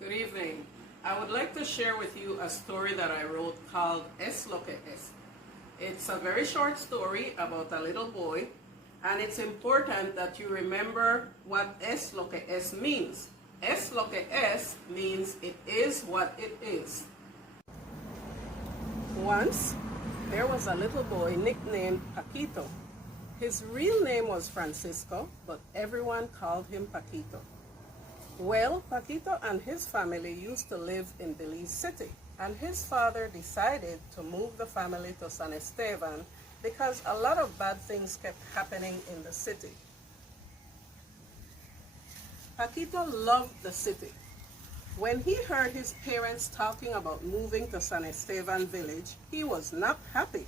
Good evening. I would like to share with you a story that I wrote called Es lo que es. It's a very short story about a little boy, and it's important that you remember what es lo que es means. Es lo que es means it is what it is. Once, there was a little boy nicknamed Paquito. His real name was Francisco, but everyone called him Paquito. Well, Paquito and his family used to live in Belize City, and his father decided to move the family to San Esteban because a lot of bad things kept happening in the city. Paquito loved the city. When he heard his parents talking about moving to San Esteban village, he was not happy.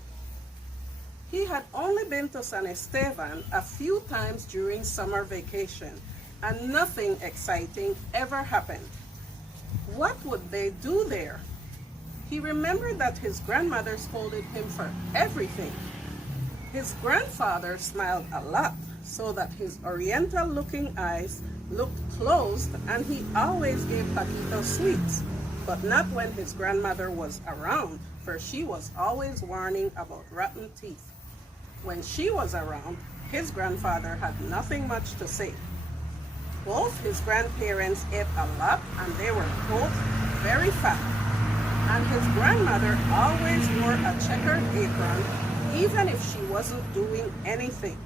He had only been to San Esteban a few times during summer vacation, and nothing exciting ever happened. What would they do there? He remembered that his grandmother scolded him for everything. His grandfather smiled a lot so that his oriental-looking eyes looked closed, and he always gave Paquito sweets, but not when his grandmother was around, for she was always warning about rotten teeth. When she was around, his grandfather had nothing much to say. Both his grandparents ate a lot, and they were both very fat. And his grandmother always wore a checkered apron, even if she wasn't doing anything,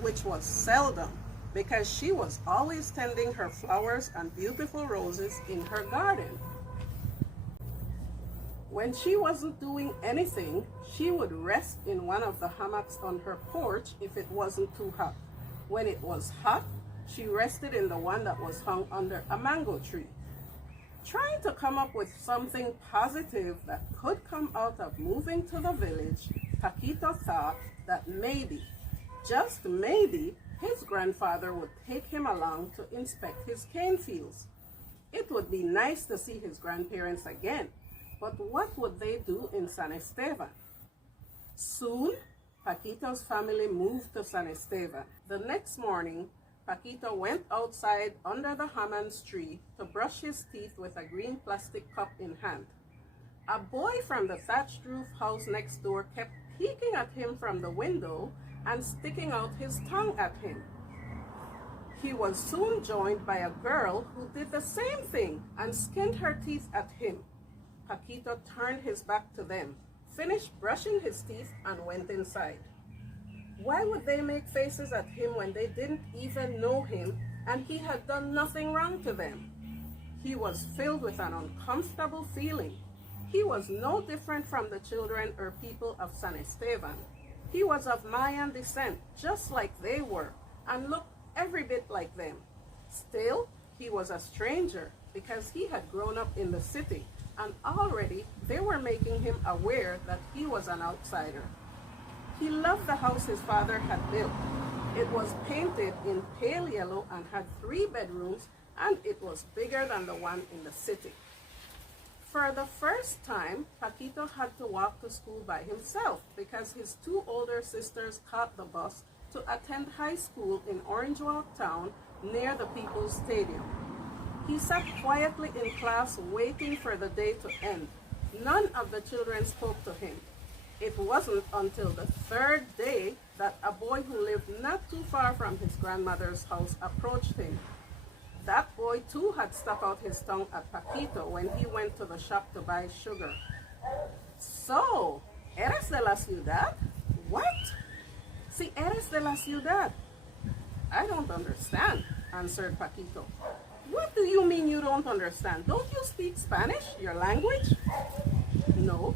which was seldom, because she was always tending her flowers and beautiful roses in her garden. When she wasn't doing anything, she would rest in one of the hammocks on her porch if it wasn't too hot. When it was hot, she rested in the one that was hung under a mango tree. Trying to come up with something positive that could come out of moving to the village, Paquito thought that maybe, just maybe, his grandfather would take him along to inspect his cane fields. It would be nice to see his grandparents again, but what would they do in San Esteban? Soon, Paquito's family moved to San Esteban. The next morning, Paquito went outside under the hammond's tree to brush his teeth with a green plastic cup in hand. A boy from the thatched roof house next door kept peeking at him from the window and sticking out his tongue at him. He was soon joined by a girl who did the same thing and skinned her teeth at him. Paquito turned his back to them, finished brushing his teeth, and went inside. Why would they make faces at him when they didn't even know him and he had done nothing wrong to them? He was filled with an uncomfortable feeling. He was no different from the children or people of San Esteban. He was of Mayan descent, just like they were, and looked every bit like them. Still, he was a stranger because he had grown up in the city, and already they were making him aware that he was an outsider. He loved the house his father had built. It was painted in pale yellow and had 3 bedrooms, and it was bigger than the one in the city. For the first time, Paquito had to walk to school by himself because his 2 older sisters caught the bus to attend high school in Orange Walk Town near the People's Stadium. He sat quietly in class waiting for the day to end. None of the children spoke to him. It wasn't until the 3rd day that a boy who lived not too far from his grandmother's house approached him. That boy too had stuck out his tongue at Paquito when he went to the shop to buy sugar. So, ¿eres de la ciudad? What? Si eres de la ciudad. I don't understand, answered Paquito. What do you mean you don't understand? Don't you speak Spanish, your language? No.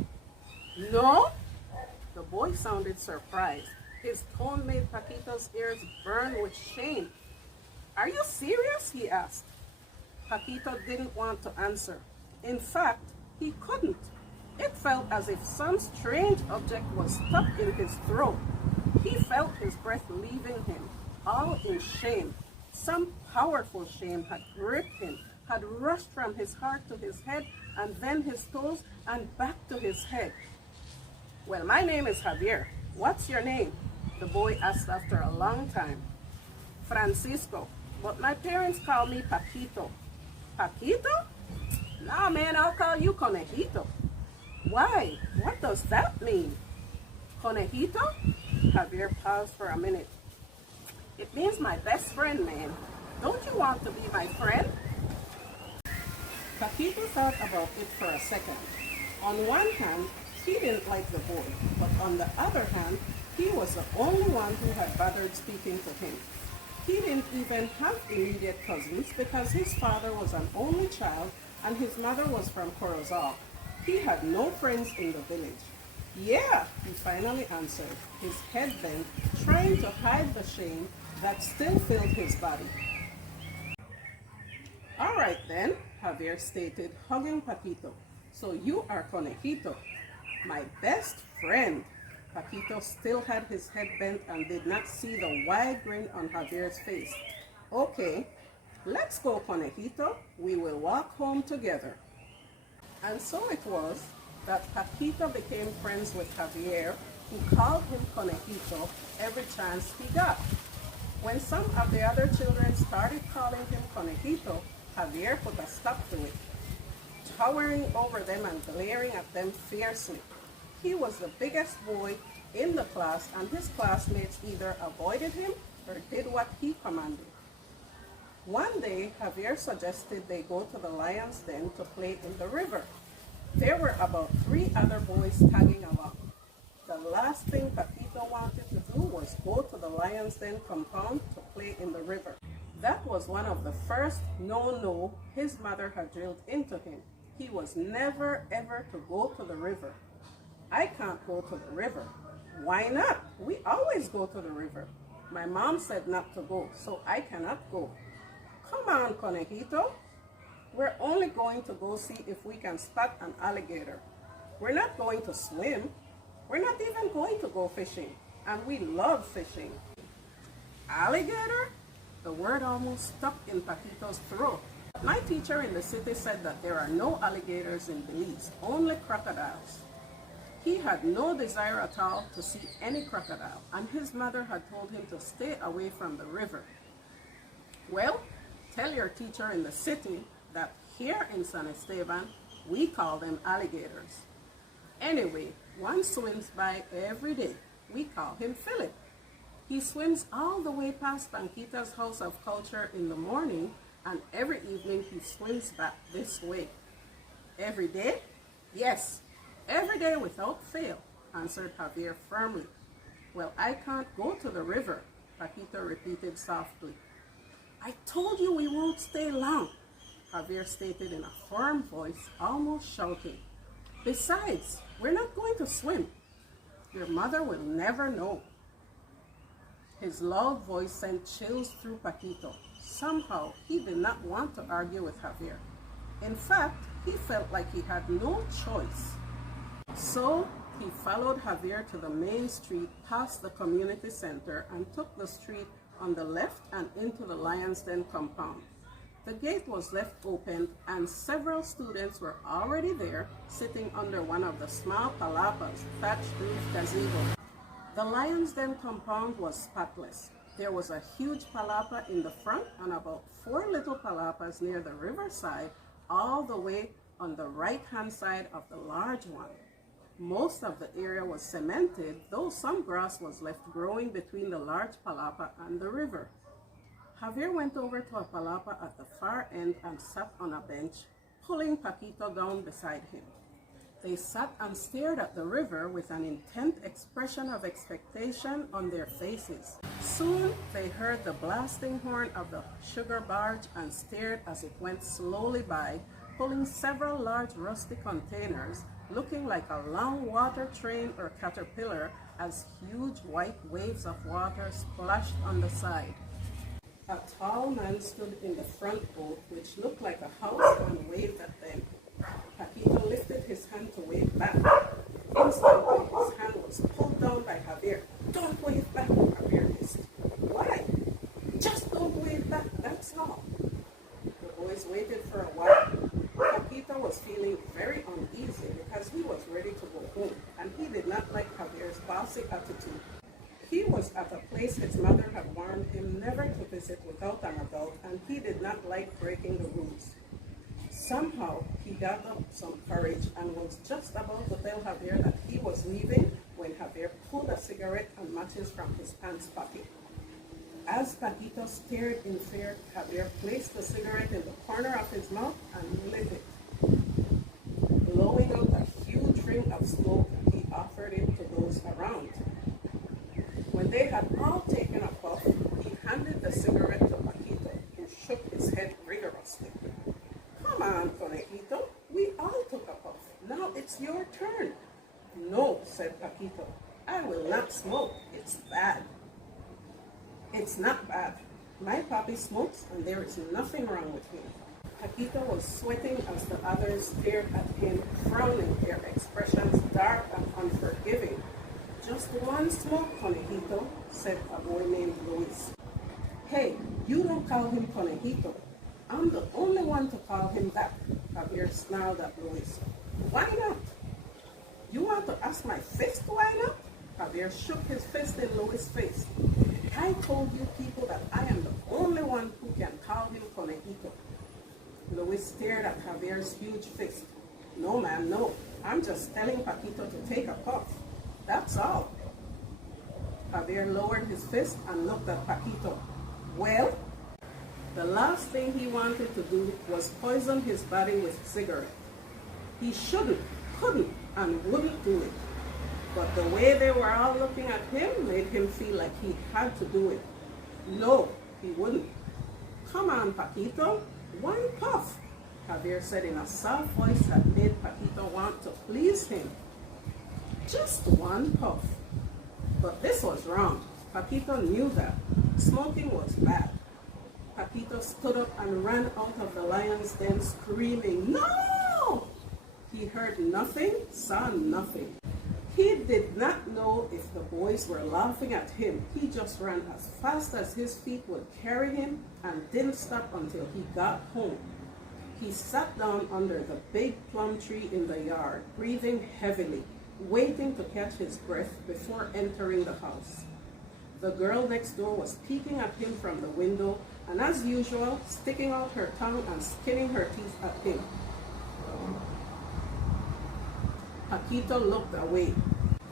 No? The boy sounded surprised. His tone made Paquito's ears burn with shame. Are you serious? He asked. Paquito didn't want to answer. In fact, he couldn't. It felt as if some strange object was stuck in his throat. He felt his breath leaving him, all in shame. Some powerful shame had gripped him, had rushed from his heart to his head, and then his toes, and back to his head. Well, my name is Javier. What's your name? The boy asked after a long time. Francisco, but my parents call me Paquito. Paquito? Nah, man, I'll call you Conejito. Why? What does that mean? Conejito? Javier paused for a minute. It means my best friend, man. Don't you want to be my friend? Paquito thought about it for a second. On one hand, he didn't like the boy, but on the other hand, he was the only one who had bothered speaking to him. He didn't even have immediate cousins because his father was an only child and his mother was from Corozal. He had no friends in the village. Yeah, he finally answered, his head bent, trying to hide the shame that still filled his body. All right then, Javier stated, hugging Paquito. So you are Conejito, my best friend. Paquito still had his head bent and did not see the wide grin on Javier's face. Okay, let's go, Conejito. We will walk home together. And so it was that Paquito became friends with Javier, who called him Conejito every chance he got. When some of the other children started calling him Conejito, Javier put a stop to it, towering over them and glaring at them fiercely. He was the biggest boy in the class, and his classmates either avoided him or did what he commanded. One day, Javier suggested they go to the lion's den to play in the river. There were about 3 other boys tagging along. The last thing Paquito wanted to do was go to the lion's den compound to play in the river. That was one of the first no his mother had drilled into him. He was never ever to go to the river. I can't go to the river. Why not? We always go to the river. My mom said not to go, so I cannot go. Come on, Conejito. We're only going to go see if we can spot an alligator. We're not going to swim. We're not even going to go fishing. And we love fishing. Alligator? The word almost stuck in Paquito's throat. My teacher in the city said that there are no alligators in Belize, only crocodiles. He had no desire at all to see any crocodile, and his mother had told him to stay away from the river. Well, tell your teacher in the city that here in San Esteban, we call them alligators. Anyway, one swims by every day. We call him Philip. He swims all the way past Panquita's House of Culture in the morning, and every evening he swims back this way. Every day? Yes, every day without fail, answered Javier firmly. Well, I can't go to the river, Paquito repeated softly. I told you we won't stay long, Javier stated in a firm voice, almost shouting. Besides, we're not going to swim. Your mother will never know. His loud voice sent chills through Paquito. Somehow, he did not want to argue with Javier. In fact, he felt like he had no choice. So, he followed Javier to the main street past the community center and took the street on the left and into the Lion's Den compound. The gate was left open and several students were already there, sitting under one of the small palapas, thatched roof gazebo. The Lion's Den compound was spotless. There was a huge palapa in the front and about 4 little palapas near the riverside, all the way on the right-hand side of the large one. Most of the area was cemented, though some grass was left growing between the large palapa and the river. Javier went over to a palapa at the far end and sat on a bench, pulling Paquito down beside him. They sat and stared at the river with an intent expression of expectation on their faces. Soon they heard the blasting horn of the sugar barge and stared as it went slowly by, pulling several large rusty containers, looking like a long water train or caterpillar as huge white waves of water splashed on the side. A tall man stood in the front boat, which looked like a house, and waved at them. Paquito lifted his hand to wave back. Instantly, his hand was pulled down by Javier. Don't wave back, Javier hissed. Why? Just don't wave back, that's all. The boys waited for a while. Paquito was feeling very uneasy because he was ready to go home, and he did not like Javier's bossy attitude. He was at a place his mother had warned him never to visit without an adult, and he did not like breaking the rules. Somehow, he got up some courage and was just about to tell Javier that he was leaving when Javier pulled a cigarette and matches from his pants pocket. As Paquito stared in fear, Javier placed the cigarette in the corner of his mouth and lit it. Blowing out a huge ring of smoke, he offered it to those around. When they had all taken a puff, he handed the cigarette to Paquito, who shook his head rigorously. Come on, Conejito, we all took a puff. Now it's your turn. No, said Paquito, I will not smoke. It's bad. It's not bad. My papi smokes and there is nothing wrong with him. Paquito was sweating as the others stared at him, frowning, their expressions dark and unforgiving. Just one smoke, Conejito, said a boy named Luis. Hey, you don't call him Conejito. I'm the only one to call him that, Javier snarled at Luis. Why not? You want to ask my fist why not? Javier shook his fist in Luis' face. I told you people that I am the only one who can call him Conejito. Luis stared at Javier's huge fist. No, man, no. I'm just telling Paquito to take a puff. That's all. Javier lowered his fist and looked at Paquito. Well, the last thing he wanted to do was poison his body with cigarette. He shouldn't, couldn't, and wouldn't do it. But the way they were all looking at him made him feel like he had to do it. No, he wouldn't. Come on, Paquito, one puff, Javier said in a soft voice that made Paquito want to please him. Just one puff. But this was wrong. Paquito knew that. Smoking was bad. Paquito stood up and ran out of the lion's den screaming, no! He heard nothing, saw nothing. He did not know if the boys were laughing at him. He just ran as fast as his feet would carry him and didn't stop until he got home. He sat down under the big plum tree in the yard, breathing heavily, waiting to catch his breath before entering the house. The girl next door was peeking at him from the window and, as usual, sticking out her tongue and skinning her teeth at him. Paquito looked away.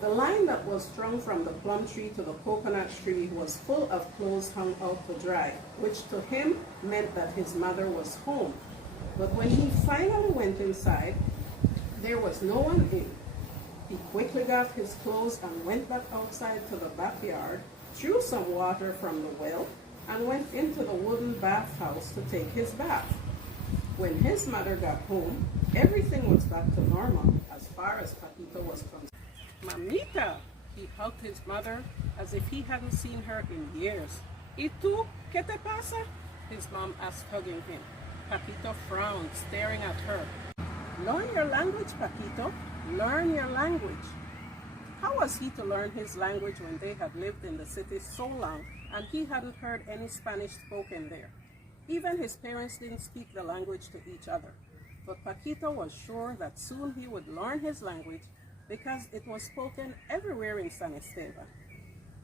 The line that was strung from the plum tree to the coconut tree was full of clothes hung out to dry, which to him meant that his mother was home. But when he finally went inside, there was no one in. He quickly got his clothes and went back outside to the backyard, drew some water from the well, and went into the wooden bathhouse to take his bath. When his mother got home, everything was back to normal as far as Paquito was concerned. Mamita, he hugged his mother as if he hadn't seen her in years. ¿Y tú, qué te pasa? His mom asked, hugging him. Paquito frowned, staring at her. Learn your language, Paquito. Learn your language. How was he to learn his language when they had lived in the city so long and he hadn't heard any Spanish spoken there? Even his parents didn't speak the language to each other. But Paquito was sure that soon he would learn his language because it was spoken everywhere in San Esteban.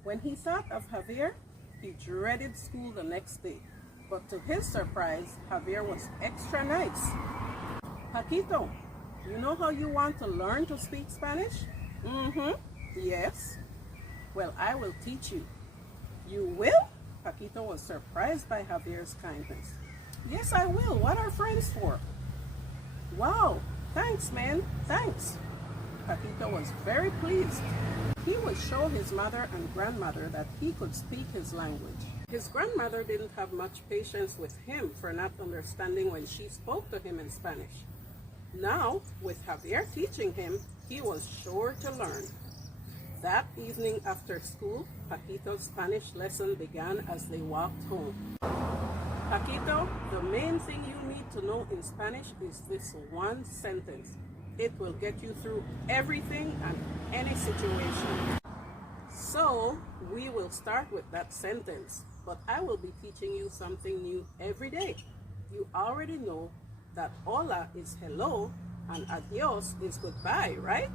When he thought of Javier, he dreaded school the next day. But to his surprise, Javier was extra nice. Paquito, you know how you want to learn to speak Spanish? Yes. Well, I will teach you. You will? Paquito was surprised by Javier's kindness. Yes, I will. What are friends for? Wow, thanks, man, thanks. Paquito was very pleased. He would show his mother and grandmother that he could speak his language. His grandmother didn't have much patience with him for not understanding when she spoke to him in Spanish. Now, with Javier teaching him, he was sure to learn. That evening after school, Paquito's Spanish lesson began as they walked home. Paquito, the main thing you need to know in Spanish is this one sentence. It will get you through everything and any situation. So, we will start with that sentence, but I will be teaching you something new every day. You already know that hola is hello and adios is goodbye, right?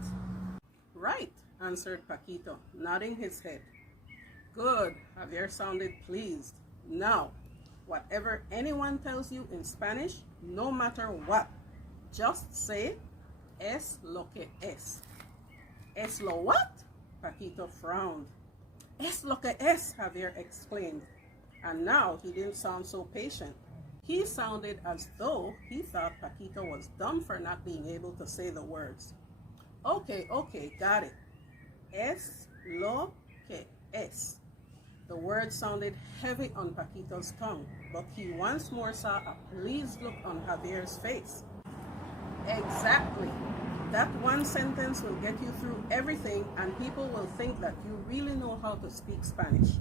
Right, answered Paquito, nodding his head. Good, Javier sounded pleased. Now, whatever anyone tells you in Spanish, no matter what, Just say, es lo que es. Es lo what? Paquito frowned. Es lo que es, Javier exclaimed. And now he didn't sound so patient. He sounded as though he thought Paquito was dumb for not being able to say the words. Okay, got it. Es lo que es. The word sounded heavy on Paquito's tongue, but he once more saw a pleased look on Javier's face. Exactly. That one sentence will get you through everything, and people will think that you really know how to speak Spanish.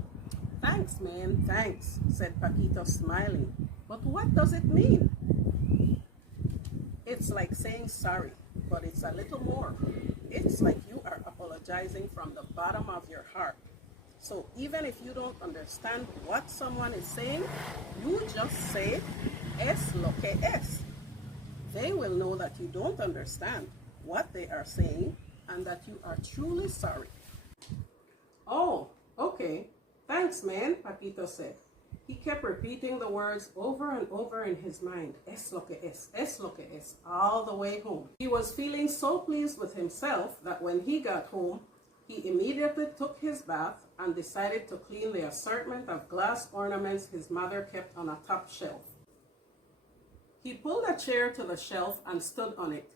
Thanks, man, thanks, said Paquito, smiling. But what does it mean? It's like saying sorry, but it's a little more. It's like you are apologizing from the bottom of your heart. So even if you don't understand what someone is saying, you just say, es lo que es. They will know that you don't understand what they are saying and that you are truly sorry. Oh, okay. Thanks, man, Paquito said. He kept repeating the words over and over in his mind, es lo que es, all the way home. He was feeling so pleased with himself that when he got home, he immediately took his bath and decided to clean the assortment of glass ornaments his mother kept on a top shelf. He pulled a chair to the shelf and stood on it.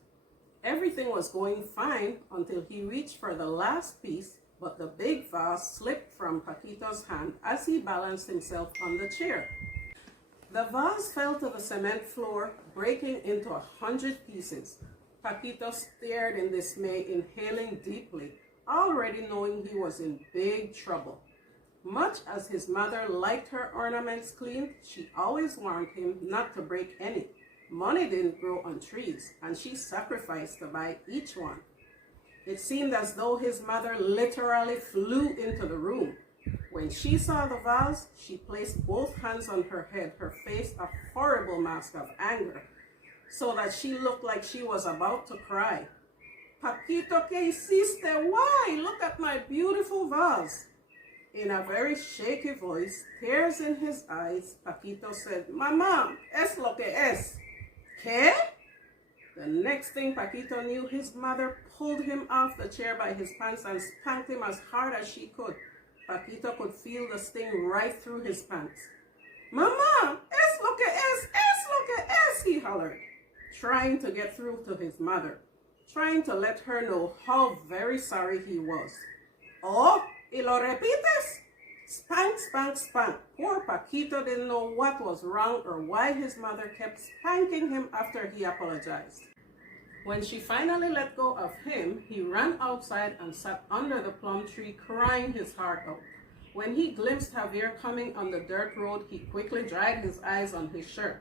Everything was going fine until he reached for the last piece, but the big vase slipped from Paquito's hand as he balanced himself on the chair. The vase fell to the cement floor, breaking into 100 pieces. Paquito stared in dismay, inhaling deeply, already knowing he was in big trouble. Much as his mother liked her ornaments cleaned, she always warned him not to break any. Money didn't grow on trees, and she sacrificed to buy each one. It seemed as though his mother literally flew into the room. When she saw the vase, she placed both hands on her head, her face a horrible mask of anger, so that she looked like she was about to cry. Paquito, ¿qué hiciste? Why? Look at my beautiful vase. In a very shaky voice, tears in his eyes, Paquito said, Mamá, es lo que es. ¿Qué? The next thing Paquito knew, his mother pulled him off the chair by his pants and spanked him as hard as she could. Paquito could feel the sting right through his pants. Mamá, es lo que es, he hollered, trying to get through to his mother, trying to let her know how very sorry he was. Oh, ¿y lo repites? Spank, spank, spank. Poor Paquito didn't know what was wrong or why his mother kept spanking him after he apologized. When she finally let go of him, he ran outside and sat under the plum tree crying his heart out. When he glimpsed Javier coming on the dirt road, he quickly dried his eyes on his shirt.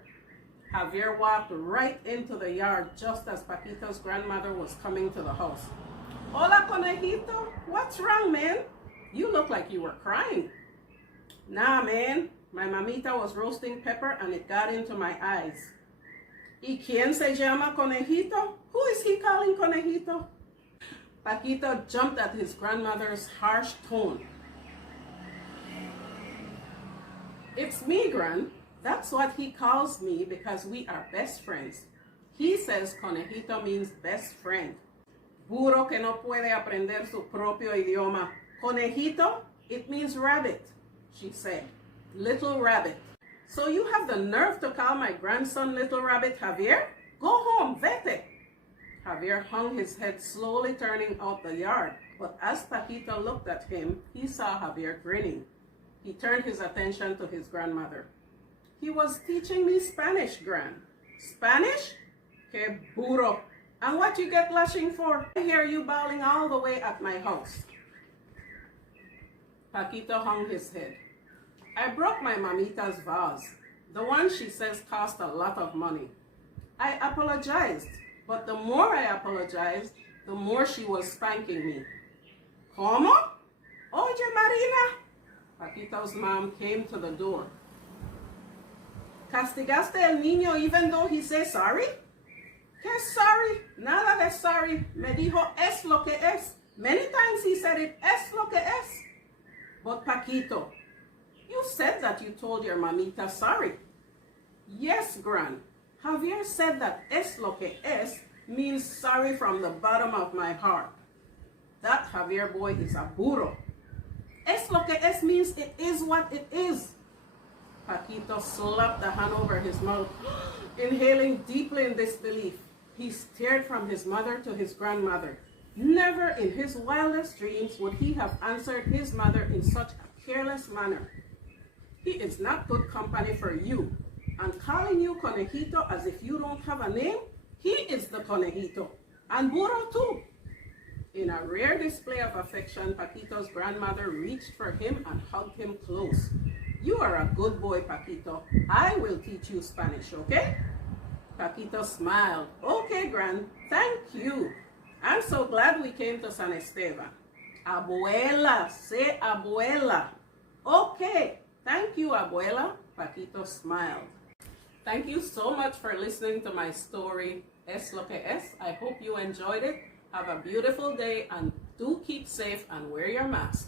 Javier walked right into the yard just as Paquito's grandmother was coming to the house. Hola, conejito. What's wrong, man? You look like you were crying. Nah, man. My mamita was roasting pepper and it got into my eyes. ¿Y quién se llama conejito? Who is he calling conejito? Paquito jumped at his grandmother's harsh tone. It's me, Gran. That's what he calls me because we are best friends. He says conejito means best friend. Burro que no puede aprender su propio idioma. Conejito, it means rabbit, she said. Little rabbit. So you have the nerve to call my grandson Little Rabbit, Javier? Go home, vete. Javier hung his head, slowly turning out the yard. But as Paquito looked at him, he saw Javier grinning. He turned his attention to his grandmother. He was teaching me Spanish, Gran. Spanish? Que burro. And what you get blushing for? I hear you bawling all the way at my house. Paquito hung his head. I broke my mamita's vase. The one she says cost a lot of money. I apologized, but the more I apologized, the more she was spanking me. ¿Cómo? Oye, Marina. Paquito's mom came to the door. ¿Castigaste el niño even though he says sorry? ¿Qué sorry? Nada de sorry. Me dijo es lo que es. Many times he said it, es lo que es. But Paquito, you said that you told your mamita sorry. Yes, Gran. Javier said that es lo que es means sorry from the bottom of my heart. That Javier boy is a burro. Es lo que es means it is what it is. Paquito slapped the hand over his mouth, inhaling deeply in disbelief. He stared from his mother to his grandmother. Never in his wildest dreams would he have answered his mother in such a careless manner. He is not good company for you. And calling you conejito as if you don't have a name, he is the conejito. And burro too. In a rare display of affection, Paquito's grandmother reached for him and hugged him close. You are a good boy, Paquito. I will teach you Spanish, okay? Paquito smiled. Okay, Gran, thank you. I'm so glad we came to San Esteban. Abuela, say abuela. Okay, thank you, abuela. Paquito smiled. Thank you so much for listening to my story, Es Lo Que Es. I hope you enjoyed it. Have a beautiful day and do keep safe and wear your mask.